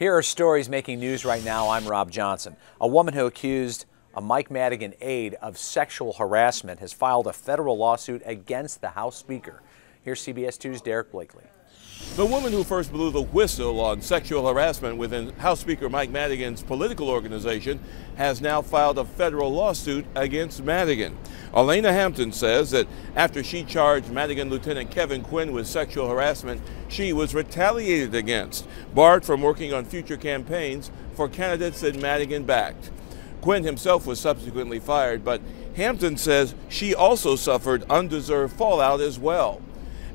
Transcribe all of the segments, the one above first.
Here are stories making news right now. I'm Rob Johnson. A woman who accused a Mike Madigan aide of sexual harassment has filed a federal lawsuit against the House Speaker. Here's CBS 2's Derek Blakely. The woman who first blew the whistle on sexual harassment within House Speaker Mike Madigan's political organization has now filed a federal lawsuit against Madigan. Elena Hampton says that after she charged Madigan Lieutenant Kevin Quinn with sexual harassment, she was retaliated against, barred from working on future campaigns for candidates that Madigan backed. Quinn himself was subsequently fired, but Hampton says she also suffered undeserved fallout as well.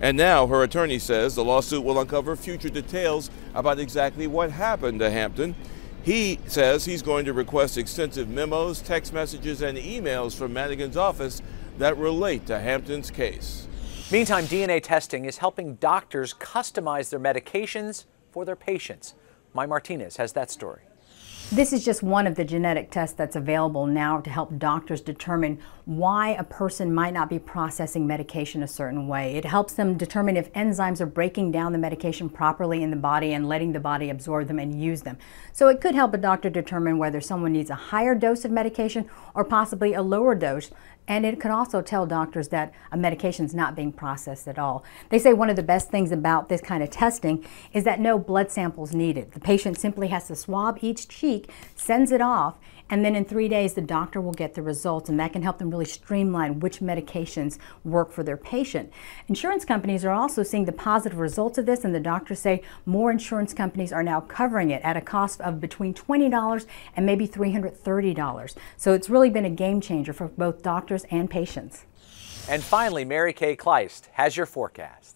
And now her attorney says the lawsuit will uncover future details about exactly what happened to Hampton. He says he's going to request extensive memos, text messages, and emails from Madigan's office that relate to Hampton's case. Meantime, DNA testing is helping doctors customize their medications for their patients. Mai Martinez has that story. This is just one of the genetic tests that's available now to help doctors determine why a person might not be processing medication a certain way. It helps them determine if enzymes are breaking down the medication properly in the body and letting the body absorb them and use them. So it could help a doctor determine whether someone needs a higher dose of medication or possibly a lower dose. And it can also tell doctors that a medication is not being processed at all. They say one of the best things about this kind of testing is that no blood samples needed. The patient simply has to swab each cheek, sends it off, and then in 3 days the doctor will get the results, and that can help them really streamline which medications work for their patient. Insurance companies are also seeing the positive results of this, and the doctors say more insurance companies are now covering it at a cost of between $20 and maybe $330. So it's really been a game changer for both doctors and patients. And finally, Mary Kay Kleist has your forecast.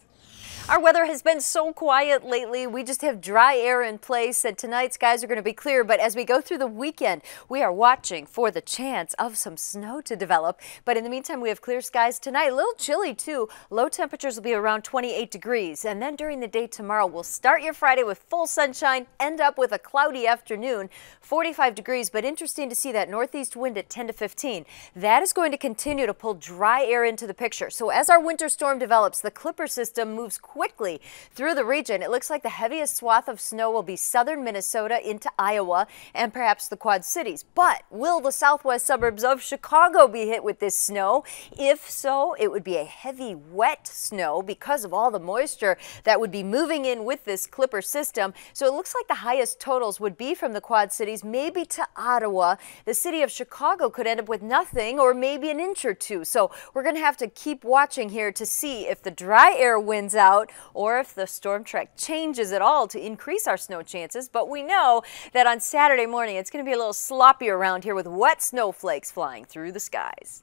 Our weather has been so quiet lately. We just have dry air in place, and tonight skies are going to be clear. But as we go through the weekend, we are watching for the chance of some snow to develop. But in the meantime, we have clear skies tonight. A little chilly, too. Low temperatures will be around 28 degrees. And then during the day tomorrow, we'll start your Friday with full sunshine, end up with a cloudy afternoon, 45 degrees. But interesting to see that northeast wind at 10 to 15. That is going to continue to pull dry air into the picture. So as our winter storm develops, the Clipper system moves quickly through the region. It looks like the heaviest swath of snow will be southern Minnesota into Iowa and perhaps the Quad Cities. But will the southwest suburbs of Chicago be hit with this snow? If so, it would be a heavy, wet snow because of all the moisture that would be moving in with this Clipper system. So it looks like the highest totals would be from the Quad Cities, maybe to Ottawa. The city of Chicago could end up with nothing or maybe an inch or two. So we're going to have to keep watching here to see if the dry air wins out or if the storm track changes at all to increase our snow chances. But we know that on Saturday morning it's going to be a little sloppy around here with wet snowflakes flying through the skies.